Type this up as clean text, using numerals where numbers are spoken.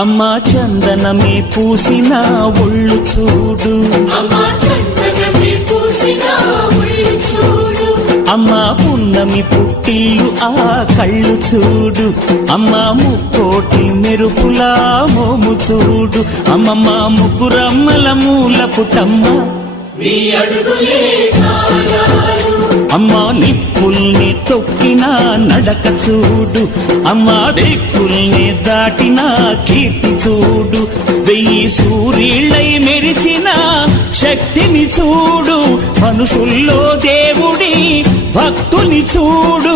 అమ్మా చందనమే పూసిన ఒళ్ళు చూడు, అమ్మా పున్నమి పుట్టిల్లు ఆ కళ్ళు చూడు, అమ్మా ముక్కోటి మెరుపులా మోము చూడు, అమ్మమ్మ ముగ్గురమ్మల మూల పుటమ్మ అమ్మా నిప్పుల్ని తొక్కిన నడక చూడు, అమ్మా దిక్కుల్ని దాటిన కీర్తి చూడు, 1000 సూర్యుళ్ళై మెరిసిన శక్తిని చూడు, మనుషుల్లో దేవుడి భక్తుని చూడు.